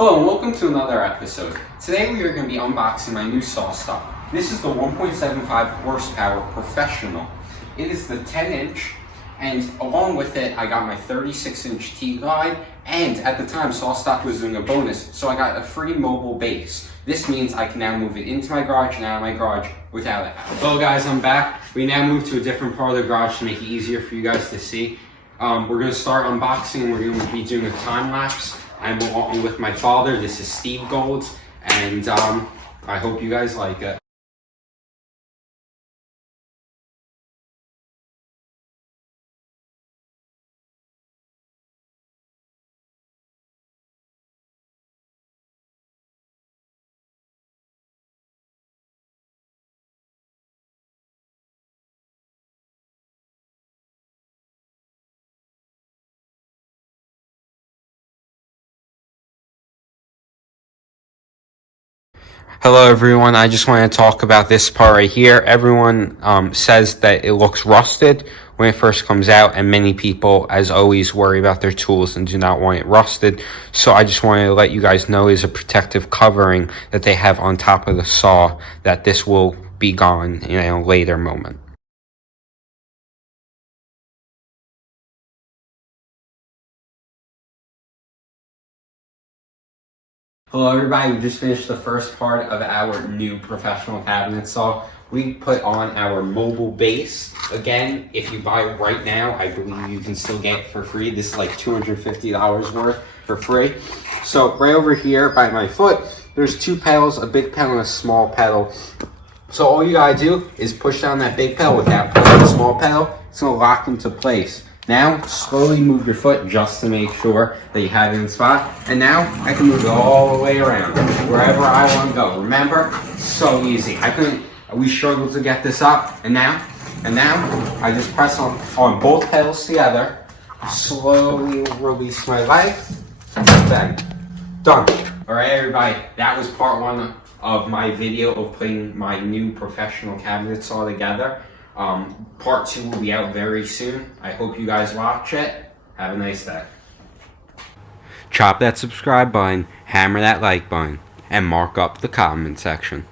Hello and welcome to another episode. Today we are going to be unboxing my new SawStop. This is the 1.75 horsepower professional. It is the 10-inch, and along with it I got my 36-inch T-Glide, and at the time SawStop was doing a bonus, so I got a free mobile base. This means I can now move it into my garage and out of my garage without it. Hello guys, I'm back. We now moved to a different part of the garage to make it easier for you guys to see. We're going to start unboxing and we're going to be doing a time lapse. I'm along with my father. This is Steve Golds, and I hope you guys like it. Hello everyone, I just want to talk about this part right here. Everyone says that it looks rusted when it first comes out, and many people, as always, worry about their tools and do not want it rusted. So I just wanted to let you guys know is a protective covering that they have on top of the saw, that this will be gone in a later moment. Hello everybody, we just finished the first part of our new professional cabinet saw. We put on our mobile base. Again, if you buy it right now, I believe you can still get it for free. This is like $250 worth for free. So right over here by my foot, there's two pedals, a big pedal and a small pedal. So all you gotta do is push down that big pedal without pushing the small pedal. It's gonna lock into place. Now, slowly move your foot just to make sure that you have it in the spot. And now, I can move it all the way around, wherever I want to go. Remember, so easy. We struggled to get this up, and now, I just press on both pedals together, slowly release my leg, then, done. All right, everybody, that was part one of my video of putting my new professional cabinet saw together. Part two will be out very soon. I hope you guys watch it. Have a nice day. Chop that subscribe button, hammer that like button, and mark up the comment section.